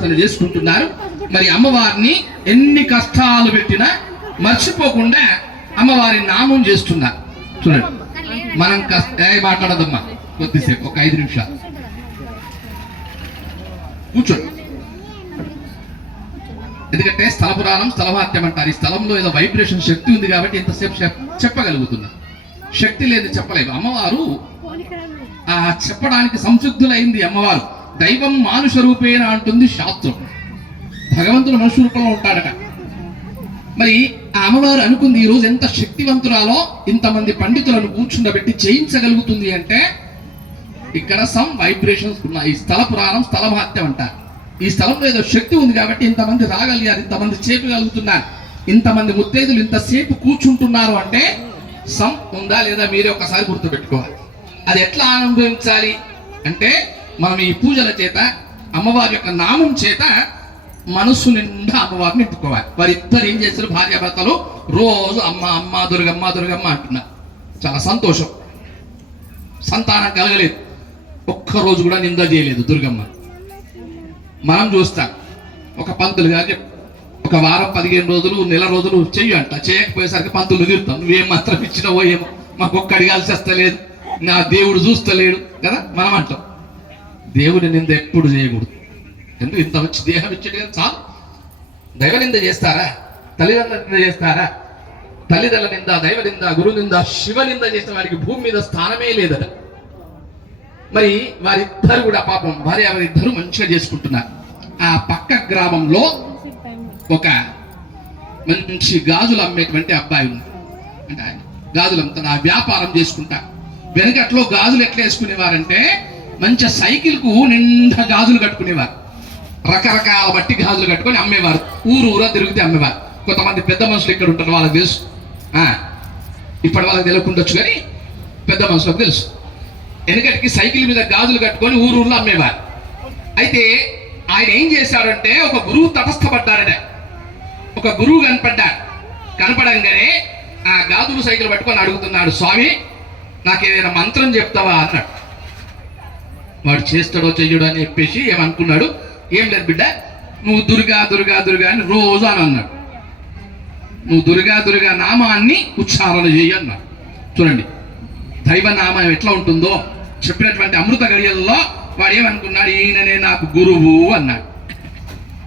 ప్రార్థన చేసుకుంటున్నారు. మరి అమ్మవారిని ఎన్ని కష్టాలు పెట్టినా మర్చిపోకుండా అమ్మవారి నామం చేస్తున్నారు. చూడండి, మనం మాట్లాడదమ్మా కొద్దిసేపు, ఒక 5 నిమిషాలు కూర్చోండి. ఎందుకంటే స్థల పురాణం, స్థలమహత్యం అంటారు. ఈ స్థలంలో ఏదో వైబ్రేషన్ శక్తి ఉంది కాబట్టి ఇంతసేపు చెప్పగలుగుతున్నా. శక్తి లేదు చెప్పలేదు. అమ్మవారు ఆ చెప్పడానికి సంసిద్ధులైంది. అమ్మవారు దైవం మానుష రూపేణ అంటుంది శాస్త్రం. భగవంతుడు మనుషు రూపంలో ఉంటాడట. మరి ఆ అమ్మవారు అనుకుంది ఈ రోజు ఎంత శక్తివంతురాలో, ఇంతమంది పండితులను కూర్చుండబెట్టి చేయించగలుగుతుంది అంటే ఇక్కడ సమ్ వైబ్రేషన్స్ ఉన్నాయి. ఈ స్థల పురాణం, స్థల మహత్యం అంటారు. ఈ స్థలంలో ఏదో శక్తి ఉంది కాబట్టి ఇంతమంది రాగలిగారు, ఇంతమంది చేపగలుగుతున్నారు, ఇంతమంది ముత్తైదులు ఇంతసేపు కూర్చుంటున్నారు అంటే సమ్ ఉందా లేదా మీరే ఒకసారి గుర్తుపెట్టుకోవాలి. అది ఎట్లా అనుభవించాలి అంటే మనం ఈ పూజల చేత, అమ్మవారి యొక్క నామం చేత మనస్సు నిండా అమ్మవారిని నింపుకోవాలి. వారిద్దరు ఏం చేశారు, భార్యాభర్తలు రోజు అమ్మ అమ్మ దుర్గమ్మ దుర్గమ్మ అంటున్నారు. చాలా సంతోషం. సంతానం కలగలేదు, ఒక్కరోజు కూడా నింద చేయలేదు దుర్గమ్మ. మనం చూస్తాం ఒక పంతులు గారు ఒక వారం 15 రోజులు నెల రోజులు చెయ్యి అంట, చేయకపోయేసరికి పంతులు తీరుతాం. నువ్వేం మాత్రం ఇచ్చినవో ఏమో, మాకు ఒక్క అడిగాల్సి వస్తలేదు, నా దేవుడు చూస్తలేడు కదా మనం అంటాం. దేవుడి నింద ఎప్పుడు చేయకూడదు. ఎందుకు ఇంత వచ్చి దేహం ఇచ్చేది కదా చాలు. దైవ నింద చేస్తారా, తల్లిదండ్రుల నింద చేస్తారా? తల్లిదండ్రుల నింద, దైవ నింద, గురు నింద, శివ నింద చేసిన వారికి భూమి మీద స్థానమే లేదట. మరి వారిద్దరు కూడా పాపం వారిద్దరూ మంచిగా చేసుకుంటున్నారు. ఆ పక్క గ్రామంలో ఒక మంచి గాజులు అమ్మేటువంటి అబ్బాయి ఉంది. అంటే ఆయన గాజులు అమ్ముతాడు, ఆ వ్యాపారం చేసుకుంటా. వెనకట్లో గాజులు ఎట్లా వేసుకునేవారంటే మంచి సైకిల్కు నిండా గాజులు కట్టుకునేవారు. రకరకాల బట్టి గాజులు కట్టుకొని అమ్మేవారు. ఊరూరా తిరిగితే అమ్మేవారు. కొంతమంది పెద్ద మనుషులు ఇక్కడ ఉంటారు, వాళ్ళకి తెలుసు. ఇప్పటి వాళ్ళకి తెలియకుండొచ్చు కానీ పెద్ద మనుషులకు తెలుసు. వెనకటికి సైకిల్ మీద గాజులు కట్టుకొని ఊరూర్లో అమ్మేవారు. అయితే ఆయన ఏం చేశాడంటే ఒక గురువు తటస్థపడ్డాడట. ఒక గురువు కనపడంగానే ఆ గాజులు సైకిల్ పట్టుకొని అడుగుతున్నాడు, స్వామి నాకేదైనా మంత్రం చెప్తావా అన్నాడు. వాడు చేస్తాడో చెయ్యడో అని చెప్పేసి ఏమనుకున్నాడు, ఏం లేదు బిడ్డ, నువ్వు దుర్గా దుర్గా దుర్గా అని రోజు అని అన్నాడు. నువ్వు దుర్గా దుర్గా నామాన్ని ఉచ్చారణ చేయి అన్నాడు. చూడండి దైవ నామం ఎట్లా ఉంటుందో చెప్పినటువంటి అమృత గడియల్లో వాడు ఏమనుకున్నాడు, ఈయననే నాకు గురువు అన్నాడు.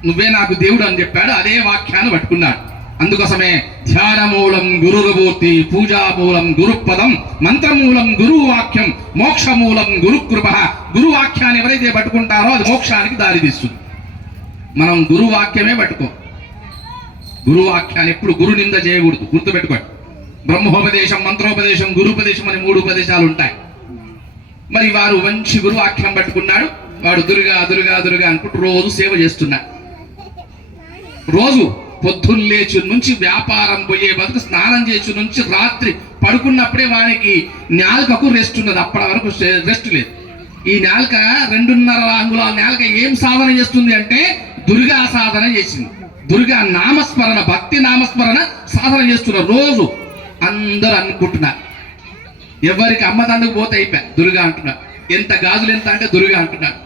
నువ్వే నాకు దేవుడు అని చెప్పాడు. అదే వాక్యాన్ని పట్టుకున్నాడు. అందుకోసమే ధ్యానమూలం గురుర్భూతి, పూజామూలం గురుపదం, మంత్రమూలం గురువు వాక్యం, మోక్షమూలం గురుకృప. గురువాక్యాన్ని ఎవరైతే పట్టుకుంటారో అది మోక్షానికి దారితీస్తుంది. మనం గురువాక్యమే పట్టుకో. గురువాక్యాన్ని ఎప్పుడు గురు నింద చేయకూడదు, గుర్తుపెట్టుకోండి. బ్రహ్మోపదేశం, మంత్రోపదేశం, గురుపదేశం అని 3 ఉపదేశాలు ఉంటాయి. మరి వారు మంచి గురువాక్యం పట్టుకున్నాడు. వాడు దుర్గా దుర్గా దుర్గా అనుకుంటూ రోజు సేవ చేస్తున్నాడు. రోజు పొద్దున్న లేచి నుంచి వ్యాపారం పోయే బతుకు స్నానం చేసి నుంచి రాత్రి పడుకున్నప్పుడే వానికి నాలుకకు రెస్ట్ ఉన్నది. అప్పటి వరకు రెస్ట్ లేదు. ఈ నాలుక 2.5 అంగుళాల నాలుక ఏం సాధన చేస్తుంది అంటే దుర్గా సాధన చేసింది. దుర్గా నామస్మరణ, భక్తి నామస్మరణ సాధన చేస్తున్నారు రోజు. అందరూ అనుకుంటున్నారు ఎవరికి అమ్మదందుకు పోతే అయిపోయా దుర్గా అంటున్నారు. ఎంత గాజులు ఎంత అంటే దుర్గా అంటున్నారు.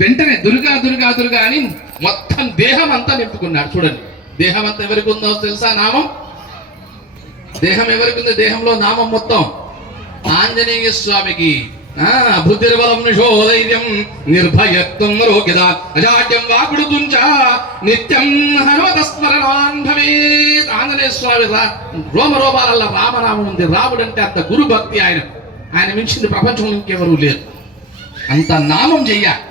వెంటనే దుర్గా దుర్గా దుర్గా అని మొత్తం దేహం అంతా నింపుకున్నాడు. చూడండి దేహం అంతా ఎవరికి ఉందో తెలుసా నామం? దేహం ఎవరికి ఉంది? దేహంలో నామం మొత్తం ఆంజనేయ స్వామికి. బుద్ధిర్బలం నిషోధైర్యం నిర్భయత్వం రోగిద అజాడ్యం వాకుడుతుంచ నిత్యం హనుమత స్మరణాన్ భవేత్. ఆంజనేయ స్వామి రోమరోమాలల్లో రామనామం ఉంది. రాముడు అంటే అంత గురు భక్తి. ఆయన మించింది ప్రపంచంలో ఇంకెవరూ లేరు. అంత నామం చెయ్యాలి.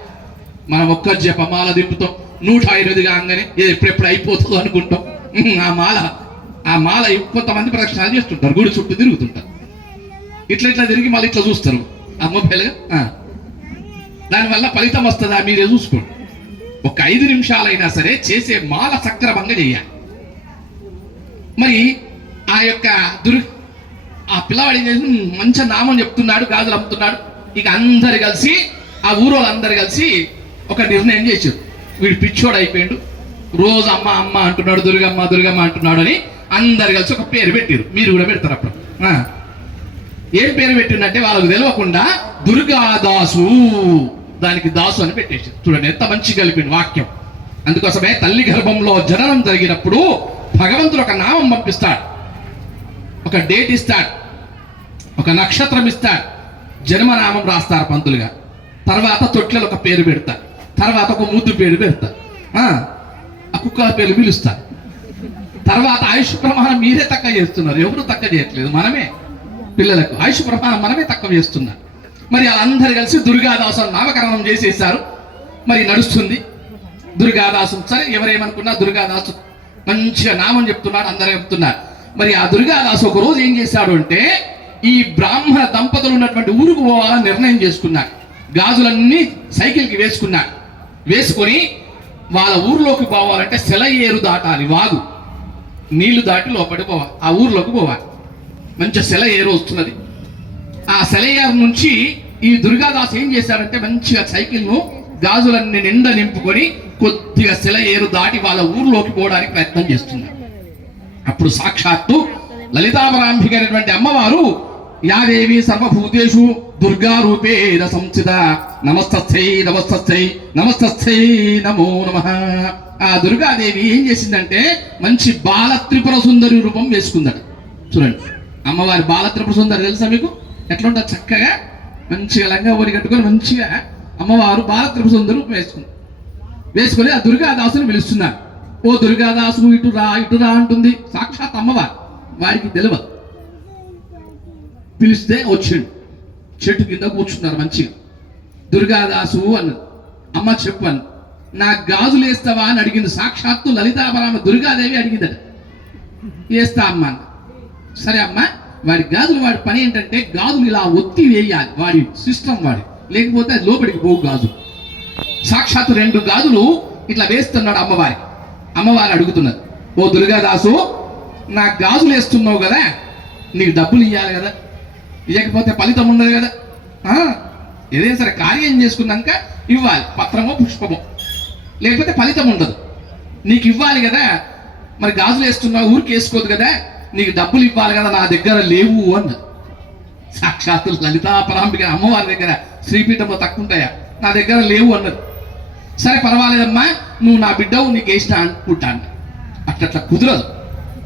మనం ఒక్క జపమాల దింపుతాం, 108 కాగానే ఎప్పుడెప్పుడు అయిపోతుందో అనుకుంటాం. ఆ మాల కొంతమంది ప్రదక్షిణాలు చేస్తుంటారు, గుడి చుట్టూ తిరుగుతుంటారు. ఇట్లా తిరిగి మళ్ళీ ఇట్లా చూస్తారు అమ్మపేలుగా. దానివల్ల ఫలితం వస్తుందా మీరే చూసుకోండి. ఒక 5 నిమిషాలైనా సరే చేసే మాల సక్రమంగా చెయ్యాలి. మరి ఆ యొక్క ఆ పిల్లవాడి మంచి నామం చెప్తున్నాడు, గాజులు అమ్ముతున్నాడు. ఇక అందరు కలిసి, ఆ ఊరోళ్ళందరూ కలిసి ఒక నిర్ణయం చేశారు, వీడు పిచ్చోడు అయిపోయాడు, రోజు అమ్మ అమ్మ అంటున్నాడు, దుర్గమ్మ దుర్గమ్మ అంటున్నాడు అని అందరు కలిసి ఒక పేరు పెట్టారు. మీరు కూడా పెడతారు అప్పుడు. ఏం పేరు పెట్టిందంటే వాళ్ళకు తెలియకుండా దుర్గాదాసు, దానికి దాసు అని పెట్టేసారు. చూడండి ఎంత మంచి కలిపింది వాక్యం. అందుకోసమే తల్లి గర్భంలో జననం జరిగినప్పుడు భగవంతుడు ఒక నామం పంపిస్తాడు, ఒక డేట్ ఇస్తాడు, ఒక నక్షత్రం ఇస్తాడు, జన్మనామం రాస్తారు పంతులుగా. తర్వాత తొట్లలో ఒక పేరు పెడతారు, తర్వాత ఒక ముద్దు పేరు పెడతారు, ఆ కుక్కల పేరు పిలుస్తారు. తర్వాత ఆయుష్ ప్రమాణం మీరే తక్కువ చేస్తున్నారు, ఎవరు తక్కువ చేయట్లేదు, మనమే పిల్లలకు ఆయుష్ ప్రమాణం మనమే తక్కువ చేస్తున్నాం. మరి వాళ్ళందరూ కలిసి దుర్గాదాసు నామకరణం చేసేసారు. మరి నడుస్తుంది దుర్గాదాసు. సరే ఎవరేమనుకున్నా దుర్గాదాసు మంచిగా నామం చెప్తున్నాడు, అందరూ చెప్తున్నారు. మరి ఆ దుర్గాదాసు ఒక రోజు ఏం చేశాడు అంటే, ఈ బ్రాహ్మణ దంపతులు ఉన్నటువంటి ఊరుకు పోవాలని నిర్ణయం చేసుకున్నాడు. గాజులన్నీ సైకిల్కి వేసుకున్నాడు. వేసుకొని వాళ్ళ ఊర్లోకి పోవాలంటే సెలయేరు దాటాలి, వాగు నీళ్లు దాటి లోపలికి పోవాలి, ఆ ఊర్లోకి పోవాలి. మంచిగా సెలయేరు వస్తున్నది. ఆ సెలయేరు నుంచి ఈ దుర్గాదాసు ఏం చేశాడంటే, మంచిగా సైకిల్ను గాజులన్నీ నిండా నింపుకొని కొద్దిగా సెలయేరు దాటి వాళ్ళ ఊర్లోకి పోవడానికి ప్రయత్నం చేస్తున్నాడు. అప్పుడు సాక్షాత్తు లలితాపరాంబిక అయినటువంటి అమ్మవారు, యాదేవి సర్వభూతేషు దుర్గా రూపేణ సంస్థిత, నమస్తస్థై నమస్తస్థై నమస్తస్థై నమో నమః. ఆ దుర్గాదేవి ఏం చేసిందంటే, మంచి బాల త్రిపుర సుందరి రూపం వేసుకుందట. చూడండి, అమ్మవారి బాల త్రిపుర సుందరి తెలుసా మీకు? ఎట్లుంటుంది, చక్కగా మంచిగా లంగా ఊరి కట్టుకొని మంచిగా అమ్మవారు బాల త్రిపుర సుందరి రూపం వేసుకొని ఆ దుర్గాదాసుని పిలుస్తున్నారు. ఓ దుర్గాదాసు ఇటు రా ఇటు రా అంటుంది. సాక్షాత్ అమ్మవారు, వారికి తెలియదు. పిలిస్తే వచ్చిండు, చెట్టు కింద కూర్చున్నారు మంచిగా. దుర్గాదాసు అన్నది. అమ్మ చెప్పు అన్న. నా గాజులు వేస్తావా అని అడిగింది. సాక్షాత్తు లలితాపరామ దుర్గాదేవి అడిగిందట. వేస్తా అమ్మ అన్న. సరే అమ్మ, వాడి గాజులు, వాడి పని ఏంటంటే గాజులు ఇలా ఒత్తి వేయాలి, వాడి సిస్టమ్ వాడి, లేకపోతే అది లోపలికి పోవు గాజు. సాక్షాత్తు 2 గాజులు ఇట్లా వేస్తున్నాడు అమ్మవారి. అమ్మవారు అడుగుతున్నది, ఓ దుర్గాదాసు, నా గాజులు వేస్తున్నావు కదా, నీకు డబ్బులు ఇవ్వాలి కదా, ఇవ్వకపోతే ఫలితం ఉండదు కదా. ఏదైనా సరే కార్యం చేసుకున్నాక ఇవ్వాలి, పత్రమో పుష్పమో, లేకపోతే ఫలితం ఉండదు. నీకు ఇవ్వాలి కదా, మరి గాజులు వేస్తున్నావు, ఊరికి వేసుకోదు కదా, నీకు డబ్బులు ఇవ్వాలి కదా, నా దగ్గర లేవు అన్నది. సాక్షాత్తు లలితాపరాంబిక అమ్మవారి దగ్గర శ్రీపీఠంలో తక్కువ ఉంటాయా, నా దగ్గర లేవు అన్నది. సరే పర్వాలేదమ్మా, నువ్వు నా బిడ్డవు, నీకు వేసిన అనుకుంటాను. అట్లా కుదరదు,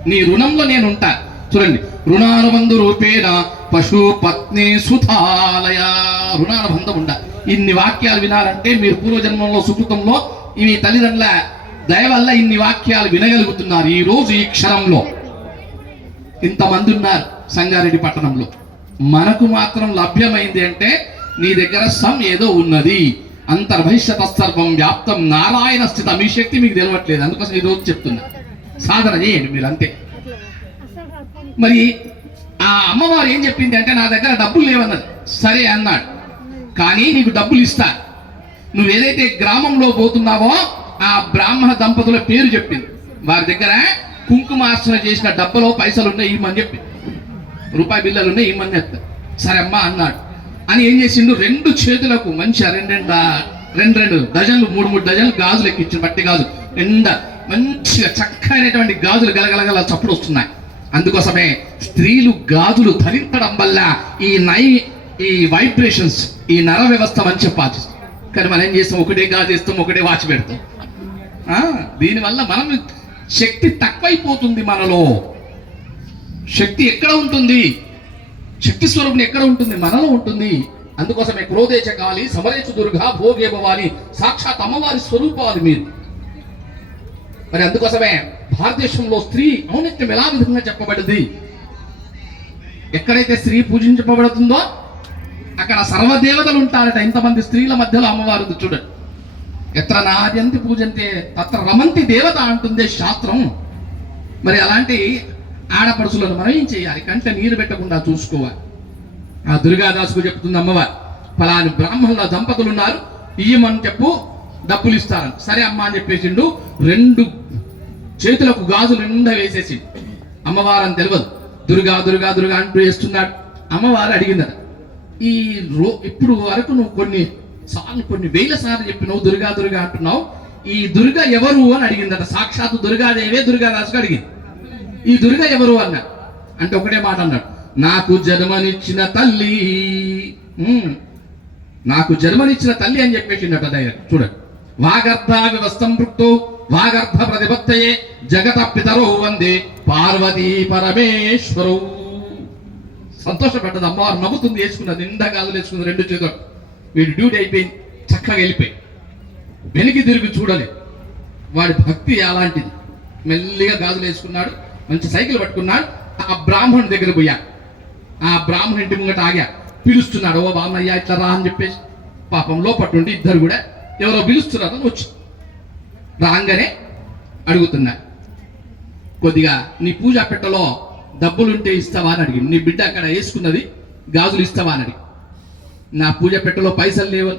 నీ రుణంలో నేను ఉంటాను. చూడండి, రుణానుబంధు రూపేణ పశు పత్ని సుతాలయ, రుణానుబంధం ఉండాలి. ఇన్ని వాక్యాలు వినాలంటే మీరు పూర్వజన్మంలో సుకృతంలో మీ తల్లిదండ్రుల దయ వల్ల ఇన్ని వాక్యాలు వినగలుగుతున్నారు. ఈ రోజు ఈ క్షణంలో ఇంతమంది ఉన్నారు సంగారెడ్డి పట్టణంలో. మనకు మాత్రం లభ్యమైంది అంటే నీ దగ్గర ఏదో ఉన్నది. అంతర్భవిష్యత సర్వం వ్యాప్తం నారాయణ స్థిత. మీ శక్తి మీకు తెలవట్లేదు, అందుకోసం ఈ రోజు చెప్తున్నా, సాధన చేయండి మీరు అంతే. మరి ఆ అమ్మవారు ఏం చెప్పింది అంటే, నా దగ్గర డబ్బులు లేవన్నది. సరే అన్నాడు, కానీ నీకు డబ్బులు ఇస్తా. నువ్వు ఏదైతే గ్రామంలో పోతున్నావో ఆ బ్రాహ్మణ దంపతుల పేరు చెప్పింది. వారి దగ్గర కుంకుమార్చన చేసిన డబ్బలో పైసలు ఉన్నాయి, ఇమ్మని చెప్పి, రూపాయి బిల్లలు ఉన్నాయి, ఇమ్మని చెప్తా. సరే అమ్మా అన్నాడు. అని ఏం చేసిండు, 2 చేతులకు మంచిగా 2 డజన్లు 3 డజన్లు గాజులు ఎక్కించిన, బట్టి గాజులు నిండా మంచిగా చక్కనైనటువంటి గాజులు గలగలగల చప్పుడు వస్తున్నాయి. అందుకోసమే స్త్రీలు గాజులు ధరించడం వల్ల ఈ వైబ్రేషన్స్, ఈ నర వ్యవస్థ మంచిగా పాటిస్తాం. కానీ మనం ఏం చేస్తాం, ఒకటే గాజు వేస్తాం, ఒకటే వాచ్ పెడతాం. దీనివల్ల మనం శక్తి తక్కువైపోతుంది. మనలో శక్తి ఎక్కడ ఉంటుంది, శక్తి స్వరూపం ఎక్కడ ఉంటుంది, మనలో ఉంటుంది. అందుకోసమే క్రోధేచ కాలి సమరేచు దుర్గా భోగే భవాలి, సాక్షాత్ అమ్మవారి స్వరూపాలు మీరు. మరి అందుకోసమే భారతదేశంలో స్త్రీ ఔన్నత్యం ఎలా విధంగా చెప్పబడింది. ఎక్కడైతే స్త్రీ పూజించబడుతుందో అక్కడ సర్వదేవతలు ఉంటారట. ఇంతమంది స్త్రీల మధ్యలో అమ్మవారు చూడండి. ఎత్ర నాద్యంతి పూజంతే తత్ర రమంతి దేవత అంటుంది శాస్త్రం. మరి అలాంటి ఆడపడుచులను మనం ఏం చేయాలి, కంటే నీరు పెట్టకుండా చూసుకోవాలి. ఆ దుర్గాదాసుకు చెప్తుంది అమ్మవారు, ఫలాని బ్రాహ్మణుల దంపతులు ఉన్నారు, ఇయ్యమని చెప్పు, డబ్బులు ఇస్తారని. సరే అమ్మ అని చెప్పేసిండు. 2 చేతులకు గాజులు నిండా వేసేసి, అమ్మవారు అని తెలియదు, దుర్గా దుర్గా దుర్గా అంటూ వేస్తున్నాడు. అమ్మవారు అడిగిందట, ఇప్పుడు వరకు నువ్వు కొన్ని వేల సార్లు చెప్పినావు దుర్గా దుర్గా అంటున్నావు, ఈ దుర్గా ఎవరు అని అడిగిందట. సాక్షాత్తు దుర్గాదేవే దుర్గాదాసుకు అడిగింది, ఈ దుర్గ ఎవరు అన్న అంటే ఒకటే మాట అన్నాడు, నాకు జన్మనిచ్చిన తల్లి, నాకు జన్మనిచ్చిన తల్లి అని చెప్పేసిందట. చూడండి, వాగర్ధావివ సంపృక్తో వాగర్ధ ప్రతిపత్తయే జగత పితరో వందే పార్వతీ పరమేశ్వరౌ. సంతోషపెట్టదు అమ్మవారు, నవ్వుతుంది, వేసుకున్నది నిండా గాజులు వేసుకుంది, రెండు చేతులు. వీడి డ్యూటీ అయిపోయింది, చక్కగా వెళ్ళిపోయి వెనక్కి తిరిగి చూడాలి. వాడి భక్తి అలాంటిది. మెల్లిగా గాజులు వేసుకున్నాడు, మంచి సైకిల్ పట్టుకున్నాడు. ఆ బ్రాహ్మణుడి దగ్గర పోయా, ఆ బ్రాహ్మణుడి ఇంటి ముంగట ఆగా పిలుస్తున్నాడు. ఓ బామ్మయ్య ఇట్లా రా అని చెప్పేసి. పాపం లోపట్టుండి ఇద్దరు కూడా ఎవరో పిలుస్తున్నారు వచ్చి రాగానే అడుగుతున్నా, కొద్దిగా నీ పూజా పెట్టలో డబ్బులుంటే ఇస్తావా అని అడిగి, నీ బిడ్డ అక్కడ వేసుకున్నది గాజులు ఇస్తావా అని అడిగి. నా పూజ పెట్టలో పైసలు లేవు.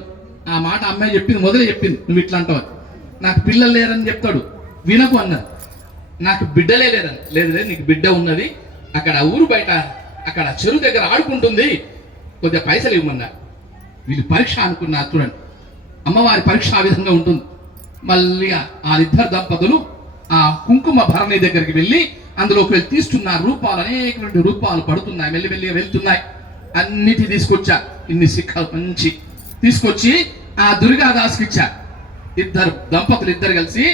ఆ మాట అమ్మాయి చెప్పింది, మొదలే చెప్పింది, నువ్వు ఇట్లా అంటావు. నాకు పిల్లలు లేరని చెప్తాడు, వినకు అన్నారు. నాకు బిడ్డలే లేదని. లేదు లేదు, నీకు బిడ్డ ఉన్నది, అక్కడ ఊరు బయట అక్కడ చెరువు దగ్గర ఆడుకుంటుంది, కొద్దిగా పైసలు ఇవ్వమన్నా. వీళ్ళు పరీక్ష అనుకున్నారు. చూడండి, అమ్మవారి పరీక్ష ఆ విధంగా ఉంటుంది. మళ్ళీ వాళ్ళిద్దరు దంపతులు ఆ కుంకుమ భరణి దగ్గరికి వెళ్ళి అందులోకి వెళ్ళి తీస్తున్నారు. రూపాలు, అనేకటువంటి రూపాలు పడుతున్నాయి, మెల్లిమెల్లిగా వెళ్తున్నాయి. అన్నిటి తీసుకొచ్చా, ఇన్ని శిఖలు మంచి తీసుకొచ్చి ఆ దుర్గాదాస్కి ఇచ్చా. ఇద్దరు దంపతులు ఇద్దరు కలిసి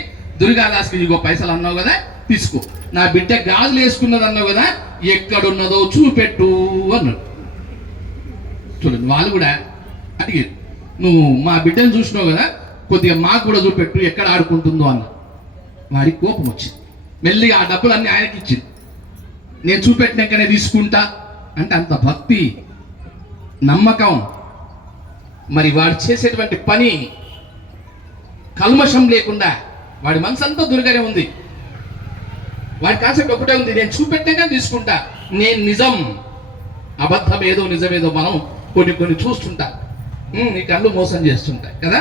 దుర్గాదాస్కి, ఇగో పైసలు అన్నావు కదా తీసుకో, నా బిడ్డ గాజులు వేసుకున్నది అన్నావు కదా, ఎక్కడున్నదో చూపెట్టు అన్నాడు. చూడండి, వాళ్ళు కూడా అడిగారు, నువ్వు మా బిడ్డను చూసినావు కదా, కొద్దిగా మాకు కూడా చూపెట్టు ఎక్కడ ఆడుకుంటుందో అన్న. వాడికి కోపం వచ్చింది. మెల్లిగా ఆ డబ్బులన్నీ ఆయనకి ఇచ్చింది. నేను చూపెట్టినాకనే తీసుకుంటా అంటే అంత భక్తి, నమ్మకం. మరి వాడు చేసేటువంటి పని కల్మషం లేకుండా, వాడి మనసు అంతా దుర్గానే ఉంది. వాడి కాన్సెప్ట్ ఒకటే ఉంది, నేను చూపెట్టాక తీసుకుంటా. నేను నిజం, అబద్ధం ఏదో నిజమేదో మనం కొన్ని చూస్తుంటా. నీ కళ్ళు మోసం చేస్తుంటాయి కదా.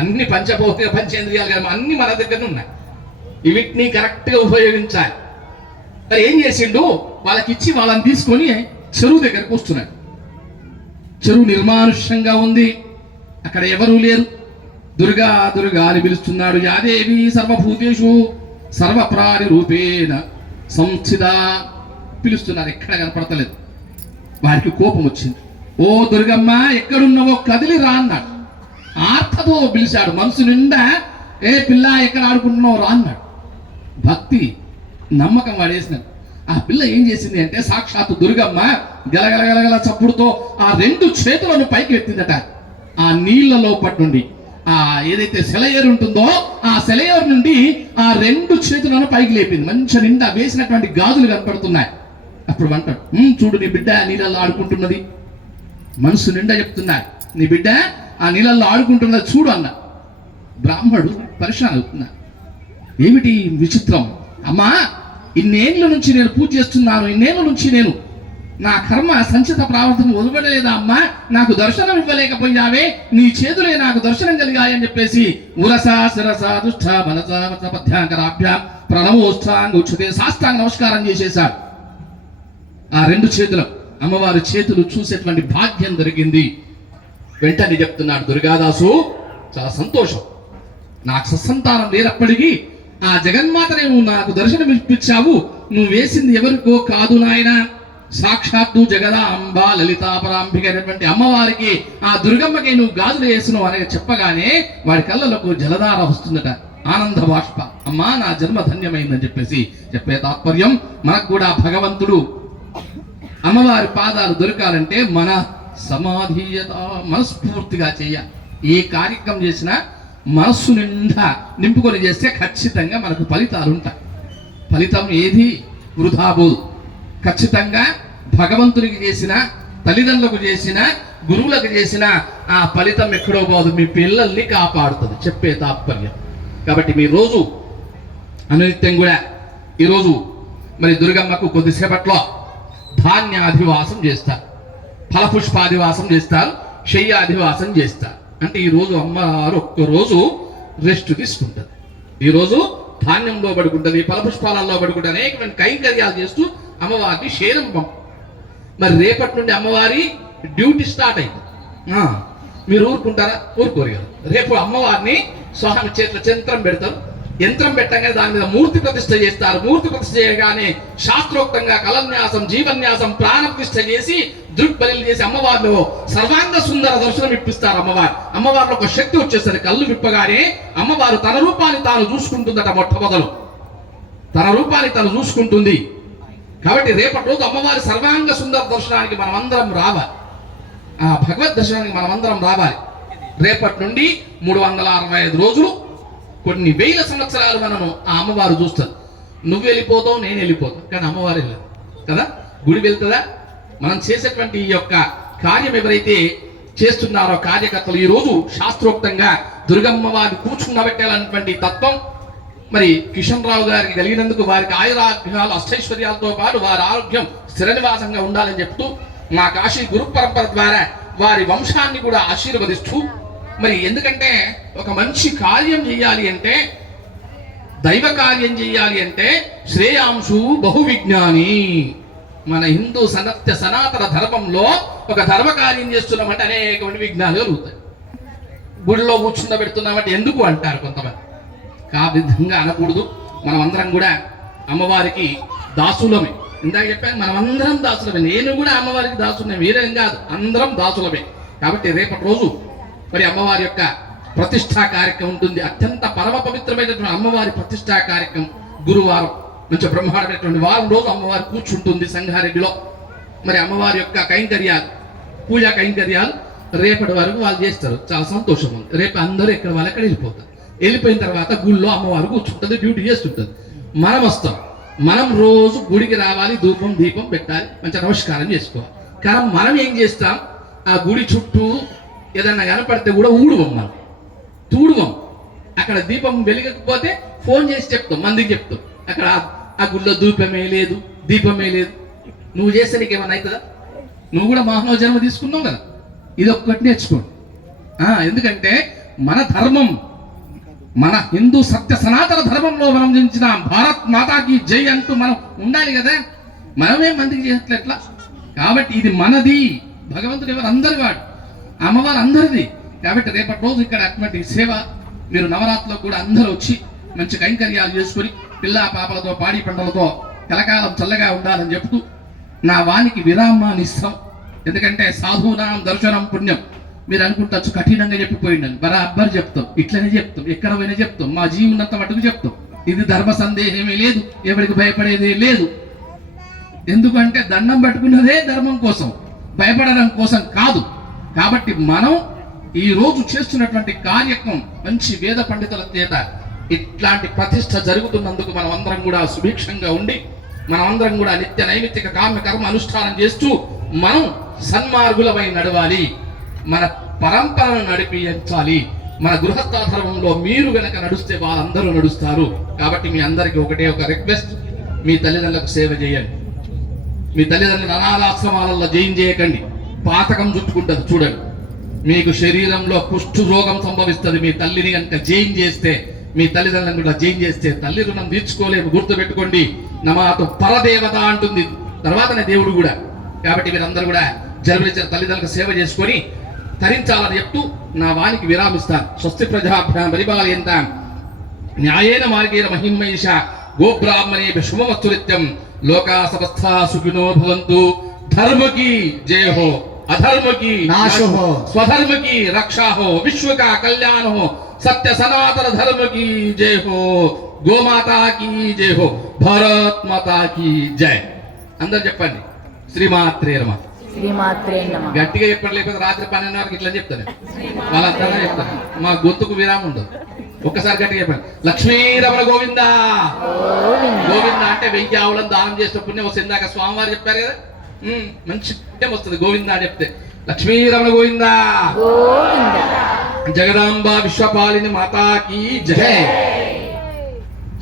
అన్ని పంచభౌతిక పంచేంద్రియాలు కదా, అన్ని మన దగ్గర ఉన్నాయి. వీటిని కరెక్ట్గా ఉపయోగించాలి. మరి ఏం చేసిండు, వాళ్ళకి ఇచ్చి వాళ్ళని తీసుకొని చెరువు దగ్గరకు వస్తున్నాడు. చెరువు నిర్మానుష్యంగా ఉంది, అక్కడ ఎవరూ లేరు. దుర్గా దుర్గా అని పిలుస్తున్నాడు. యాదేవి సర్వభూతేషు సర్వప్రాణి రూపేణ సంస్థిత పిలుస్తున్నారు, ఎక్కడ కనపడతలేదు. వారికి కోపం వచ్చింది. ఓ దుర్గమ్మ, ఎక్కడున్నావో కదిలి రా అన్నాడు. ఆర్తతో పిలిచాడు, మనసు నిండా ఏ పిల్ల ఎక్కడ ఆడుకుంటున్నావు రా అన్నాడు. భక్తి నమ్మకం వాడేసినాడు. ఆ పిల్ల ఏం చేసింది అంటే, సాక్షాత్తు దుర్గమ్మ గలగలగలగల చప్పుడుతో ఆ రెండు చేతులను పైకి ఎత్తిందట. ఆ నీళ్లలో పట్టు నుండి ఆ ఏదైతే సెలయేరు ఉంటుందో ఆ సెలయేరు నుండి ఆ రెండు చేతులను పైకి లేపింది. మంచి నిండా వేసినటువంటి గాజులు కనపడుతున్నాయి. అప్పుడు అంటాడు, చూడు నీ బిడ్డ నీళ్ళల్లో ఆడుకుంటున్నది. మనసు నిండా చెప్తున్నాడు, నీ బిడ్డ ఆ నీళ్ళల్లో ఆడుకుంటున్నది చూడు అన్న. బ్రాహ్మణుడు పరిశాన్ అవుతున్నా, ఏమిటి విచిత్రం అమ్మా, ఇన్నేళ్ల నుంచి నేను పూజ చేస్తున్నాను, ఇన్నేళ్ల నుంచి నేను నా కర్మ సంచిత ప్రావర్తన వదిలిపెట్టలేదా అమ్మా, నాకు దర్శనం ఇవ్వలేకపోయావే, నీ చేతులే నాకు దర్శనం కలిగాయని చెప్పేసి ఉరసా శిరస దుష్ట మనస పద్యాంకరాభ్యాం ప్రణవోత్సాంగ ఉచ్యతే సాష్టాంగ నమస్కారం చేసేశాడు. ఆ రెండు చేతులు, అమ్మవారి చేతులు చూసేటువంటి భాగ్యం దొరికింది. వెంటనే చెప్తున్నాడు దుర్గాదాసు, చాలా సంతోషం, నాకు సత్సంతానం లేనప్పటికీ ఆ జగన్మాతనే నువ్వు నాకు దర్శనం ఇప్పించావు. నువ్వు వేసింది ఎవరికో కాదు నాయన, సాక్షాత్తు జగదాంబ లలితాపరాంబిక అయినటువంటి అమ్మవారికి, ఆ దుర్గమ్మకి నువ్వు గాజులు వేసినావు అని చెప్పగానే వాడి కళ్ళలకు జలధార వస్తుందట, ఆనంద బాష్ప. అమ్మా, నా జన్మ ధన్యమైందని చెప్పేసి చెప్పే తాత్పర్యం, మనకు కూడా భగవంతుడు అమ్మవారి పాదాలు దొరకాలంటే మన సమాధీయత మనస్ఫూర్తిగా చేయాలి. ఏ కార్యక్రమం చేసినా మనస్సు నిండా నింపుకొని చేస్తే ఖచ్చితంగా మనకు ఫలితాలు ఉంటాయి. ఫలితం ఏది వృధా పోదు. ఖచ్చితంగా భగవంతునికి చేసిన, తల్లిదండ్రులకు చేసిన, గురువులకు చేసిన ఆ ఫలితం ఎక్కడో పోదు, మీ పిల్లల్ని కాపాడుతుంది చెప్పే తాత్పర్యం. కాబట్టి మీ రోజు అనునిత్యం కూడా ఈరోజు మరి దుర్గమ్మకు కొద్దిసేపట్లో ధాన్యాధివాసం చేస్తారు, ఫలపుష్పాధివాసం చేస్తారు, శయ్యాధివాసం చేస్తారు. అంటే ఈరోజు అమ్మవారు ఒక్కరోజు రెస్ట్ తీసుకుంటుంది. ఈరోజు ధాన్యంలో పడుకుంటుంది, ఫలపుష్పాలలో పడుకుంటుంది, అనేకమైన కైంకర్యాలు చేస్తూ అమ్మవారిని శయనం పంప. మరి రేపటి నుండి అమ్మవారి డ్యూటీ స్టార్ట్ అయింది. మీరు ఊరుకుంటారా? ఊరుకోరు కదా. రేపు అమ్మవారిని స్వామి చేతుల చంత్రం పెడతారు, యంత్రం పెట్టగానే దాని మీద మూర్తి ప్రతిష్ఠ చేస్తారు. మూర్తి ప్రతిష్ఠ చేయగానే శాస్త్రోక్తంగా కలన్యాసం, జీవన్యాసం, ప్రాణ ప్రతిష్ఠ చేసి దృక్బలి చేసి అమ్మవారిలో సర్వాంగ సుందర దర్శనం ఇప్పిస్తారు. అమ్మవారిలో ఒక శక్తి వచ్చేసరి కళ్ళు విప్పగానే అమ్మవారు తన రూపాన్ని తాను చూసుకుంటుందట. మొట్టమొదలు తన రూపాన్ని తాను చూసుకుంటుంది. కాబట్టి రేపటి రోజు అమ్మవారి సర్వాంగ సుందర దర్శనానికి మనం అందరం రావాలి. ఆ భగవద్ దర్శనానికి మనం అందరం రావాలి. రేపటి నుండి 365 రోజులు, కొన్ని వేల సంవత్సరాలు మనను ఆ అమ్మవారు చూస్తుంది. నువ్వు వెళ్ళిపోతావు, నేను వెళ్ళిపోతావు, కానీ అమ్మవారు వెళ్ళదు కదా. గుడి వెళ్తుందా? మనం చేసేటువంటి ఈ యొక్క కార్యం ఎవరైతే చేస్తున్నారో కార్యకర్తలు, ఈ రోజు శాస్త్రోక్తంగా దుర్గమ్మవారిని కూర్చుండబెట్టాలన్నటువంటి తత్వం మరి కిషన్ రావు గారికి కలిగినందుకు వారికి ఆయురారోగ్యాలు అష్టైశ్వర్యాలతో పాటు వారి ఆరోగ్యం స్థిర నివాసంగా ఉండాలని చెప్తూ మా కాశీ గురు పరంపర ద్వారా వారి వంశాన్ని కూడా ఆశీర్వదిస్తూ, మరి ఎందుకంటే ఒక మంచి కార్యం చేయాలి అంటే, దైవ కార్యం చేయాలి అంటే శ్రేయాంశు బహువిజ్ఞాని. మన హిందూ సనాతన ధర్మంలో ఒక ధర్మ కార్యం చేస్తున్నామంటే అనేకమంది విఘ్నాలు కలుగుతాయి. గుడిలో కూర్చుండబెడుతున్నామంటే ఎందుకు అంటారు కొంతమంది. ఆ విధంగా అనకూడదు. మనం అందరం కూడా అమ్మవారికి దాసులమే. ఇందాక చెప్పాను, మనం అందరం దాసులమే. నేను కూడా అమ్మవారికి దాసులమే, వేరేం కాదు, అందరం దాసులమే. కాబట్టి రేపటి రోజు మరి అమ్మవారి యొక్క ప్రతిష్టా కార్యక్రమం ఉంటుంది. అత్యంత పరమ పవిత్రమైనటువంటి అమ్మవారి ప్రతిష్టా కార్యక్రమం గురువారం మంచి బ్రహ్మాండమైనటువంటి వారం రోజు అమ్మవారి కూర్చుంటుంది సంగారెడ్డిలో. మరి అమ్మవారి యొక్క కైంకర్యాలు, పూజా కైంకర్యాలు రేపటి వరకు వాళ్ళు చేస్తారు. చాలా సంతోషం ఉంది. రేపు అందరూ ఎక్కడ వాళ్ళు ఎక్కడ వెళ్ళిపోతారు. వెళ్ళిపోయిన తర్వాత గుళ్ళో అమ్మవారు కూర్చుంటుంది, డ్యూటీ చేస్తుంటుంది. మనం వస్తాం. మనం రోజు గుడికి రావాలి, ధూపం దీపం పెట్టాలి, మంచి నమస్కారం చేసుకోవాలి. కానీ మనం ఏం చేస్తాం, ఆ గుడి చుట్టూ ఏదన్నా కనపడితే కూడా ఊడువం, మనం తూడువం. అక్కడ దీపం వెలిగకపోతే ఫోన్ చేసి చెప్తాం, మందికి చెప్తాం, అక్కడ ఆ గుళ్ళో ధూపమే లేదు, దీపమే లేదు. నువ్వు చేస్తే నీకేమన్నా అవుతుందా? నువ్వు కూడా మానవ జన్మ తీసుకున్నావు కదా. ఇది ఒక్కటి నేర్చుకోండి. ఎందుకంటే మన ధర్మం, మన హిందూ సత్య సనాతన ధర్మంలో మనం జయించిన భారత్ మాతాకి జై అంటూ మనం ఉండాలి కదా. మనమే మందికి చేయట్లెట్లా? కాబట్టి ఇది మనది. భగవంతుడు ఎవరు? అందరి వాడు. అమ్మవారు అందరిది. కాబట్టి రేపటి రోజు ఇక్కడ అటువంటి సేవ మీరు నవరాత్రులకు కూడా అందరూ వచ్చి మంచి కైంకర్యాలు చేసుకుని పిల్లా పాపలతో పాడి పంటలతో కలకాలం చల్లగా ఉండాలని చెప్తూ నా వానికి విరామాన్ని ఇస్తాం. ఎందుకంటే సాధునాం దర్శనం పుణ్యం. మీరు అనుకుంటచ్చు కఠినంగా చెప్పిపోయిందని, బరాబర్ చెప్తాం, ఇట్లనే చెప్తాం, ఎక్కడ పోయినా చెప్తాం, మా జీవనంత మటుకు చెప్తాం. ఇది ధర్మ సందేహమే లేదు, ఎవరికి భయపడేదే లేదు. ఎందుకంటే దండం పట్టుకున్నదే ధర్మం కోసం, భయపడడం కోసం కాదు. కాబట్టి మనం ఈ రోజు చేస్తున్నటువంటి కార్యక్రమం మంచి వేద పండితుల చేత ఇట్లాంటి ప్రతిష్ట జరుగుతున్నందుకు మనం అందరం కూడా సుభిక్షంగా ఉండి, మనం అందరం కూడా నిత్య నైమిత్తిక కామ్య కర్మ అనుష్ఠానం చేస్తూ మనం సన్మార్గులమై నడవాలి. మన పరంపరను నడిపించాలి. మన గృహస్థాధర్మంలో మీరు గనక నడుస్తే వాళ్ళందరూ నడుస్తారు. కాబట్టి మీ అందరికీ ఒకటే ఒక రిక్వెస్ట్, మీ తల్లిదండ్రులకు సేవ చేయండి. మీ తల్లిదండ్రులు అనాథాశ్రమాలలో జైన్ చేయకండి. పాతకం చుట్టుకుంటుంది చూడండి. మీకు శరీరంలో కుష్ఠు రోగం సంభవిస్తుంది. మీ తల్లిని కనుక జైన్ చేస్తే, మీ తల్లిదండ్రులను కూడా జైన్ చేస్తే తల్లి రుణం తీర్చుకోలేము. గుర్తుపెట్టుకోండి. నమాతో పరదేవత అంటుంది తర్వాతనే దేవుడు కూడా. కాబట్టి మీరందరూ కూడా జన్మనిచ్చిన తల్లిదండ్రులకు సేవ చేసుకొని తరించాలని చెప్తూ నా వానికి విరామిస్తాను. స్వస్తి ప్రజాభ్యాం పరిపాలయంతాం న్యాయేన మార్గేణ మహిమహేష గోబ్రాహ్మణే శుభమస్తు నిత్యం. లోకా సమస్తా సుఖినో భవంతు. ధర్మ की जय हो, अधर्म की नाश हो, स्वधर्म की रक्षा हो, विश्व का कल्याण हो, सत्य सनातन धर्म की जय हो, गो माता की जय हो, भारत माता की जय. అందరూ చెప్పండి శ్రీమాత్రే నమః. శ్రీమాత్రే నమః. గట్టిగా చెప్పండి, లేకపోతే రాత్రి 12 వరకు ఇట్లా చెప్తాను. వాళ్ళంతా చెప్తాను, మా గొంతుకు విరామం ఉండదు. ఒక్కసారి గట్టిగా చెప్పండి, లక్ష్మీ రమణ గోవిందా. గోవింద అంటే 1000 ఆవులను దానం చేసిన పుణ్యం వస్తుంది. ఇందాక స్వామివారు చెప్పారు కదా, మంచి పుణ్యం వస్తుంది గోవిందా చెప్తే. లక్ష్మీ రమణ గోవిందా. జగదాంబ విశ్వపాలిని మాతాకి జయ.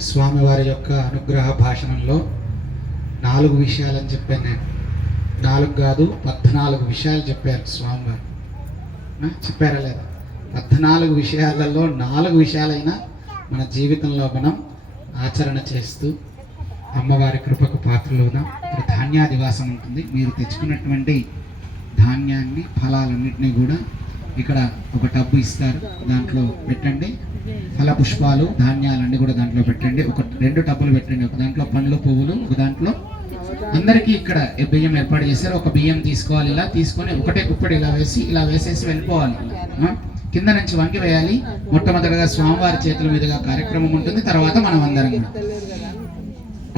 స్వామివారి యొక్క అనుగ్రహ భాషణంలో 4 విషయాలని చెప్పాను నేను. 4 కాదు 14 విషయాలు చెప్పారు స్వామివారు. చెప్పారా లేదా? 14 విషయాలలో 4 విషయాలైనా మన జీవితంలో మనం ఆచరణ చేస్తూ అమ్మవారి కృపకు పాత్రలోన ధాన్యాదివాసం ఉంటుంది. మీరు తెచ్చుకున్నటువంటి ధాన్యాన్ని ఫలాలన్నింటినీ కూడా ఇక్కడ ఒక టబ్బు ఇస్తారు, దాంట్లో పెట్టండి. ఫల పుష్పాలు ధాన్యాలు అన్ని కూడా దాంట్లో పెట్టండి. ఒక 2 టబ్బులు పెట్టండి. ఒక దాంట్లో పండ్లు పువ్వులు, ఒక దాంట్లో అందరికీ ఇక్కడ బియ్యం ఏర్పాటు చేశారు. ఒక బియ్యం తీసుకోవాలి, ఇలా తీసుకొని ఒకటే కుప్పటి ఇలా వేసి ఇలా వేసేసి వెళ్ళిపోవాలి. కింద నుంచి వంగి వేయాలి. మొట్టమొదటిగా స్వామివారి చేతుల మీదుగా కార్యక్రమం ఉంటుంది, తర్వాత మనం అందరం కూడా